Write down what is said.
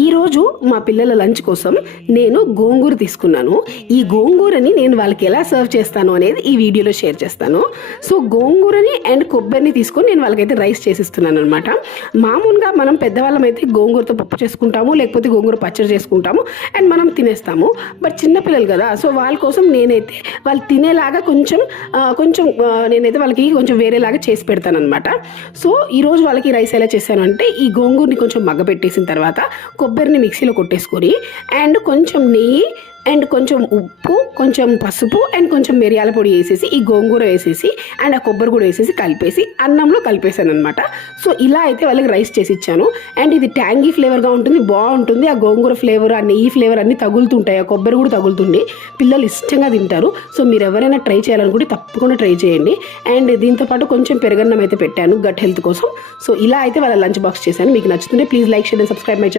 ఈరోజు మా పిల్లల లంచ్ కోసం నేను గోంగూర తీసుకున్నాను. ఈ గోంగూరని నేను వాళ్ళకి ఎలా సర్వ్ చేస్తాను అనేది ఈ వీడియోలో షేర్ చేస్తాను. సో గోంగూరని అండ్ కొబ్బరిని తీసుకొని నేను వాళ్ళకైతే రైస్ చేసిస్తున్నాను అనమాట మామూలుగా మనం పెద్దవాళ్ళం అయితే గోంగూరతో పప్పు చేసుకుంటాము లేకపోతే గోంగూర పచ్చడి చేసుకుంటాము అండ్ మనం తినేస్తాము. బట్ చిన్నపిల్లలు కదా సో వాళ్ళ కోసం నేనైతే వాళ్ళు తినేలాగా కొంచెం కొంచెం నేనైతే వాళ్ళకి కొంచెం వేరేలాగా చేసి పెడతాను అనమాట సో ఈరోజు వాళ్ళకి రైస్ ఎలా చేశాను అంటే ఈ గోంగూరని కొంచెం మగ్గపెట్టేసిన తర్వాత కొబ్బరిని మిక్సీలో కొట్టేసుకొని అండ్ కొంచెం నెయ్యి అండ్ కొంచెం ఉప్పు కొంచెం పసుపు అండ్ కొంచెం మిరియాల పొడి వేసేసి ఈ గోంగూర వేసేసి అండ్ ఆ కొబ్బరి కూడా వేసేసి కలిపేసి అన్నంలో కలిపేసాను అనమాట సో ఇలా అయితే వాళ్ళకి రైస్ చేసి ఇచ్చాను. అండ్ ఇది ట్యాంగీ ఫ్లేవర్గా ఉంటుంది బాగుంటుంది. ఆ గోంగూర ఫ్లేవర్ ఆ నెయ్యి ఫ్లేవర్ అన్నీ తగులుతుంటాయి. ఆ కొబ్బరి కూడా తగులుతుంది. పిల్లలు ఇష్టంగా తింటారు. సో మీరు ఎవరైనా ట్రై చేయాలనుకుంటే తప్పకుండా ట్రై చేయండి. అండ్ దీంతోపాటు కొంచెం పెరగన్నం అయితే పెట్టాను గట్ హెల్త్ కోసం. సో ఇలా అయితే వాళ్ళ లంచ్ బాక్స్ చేశాను. మీకు నచ్చుతుంటే please like share and subscribe my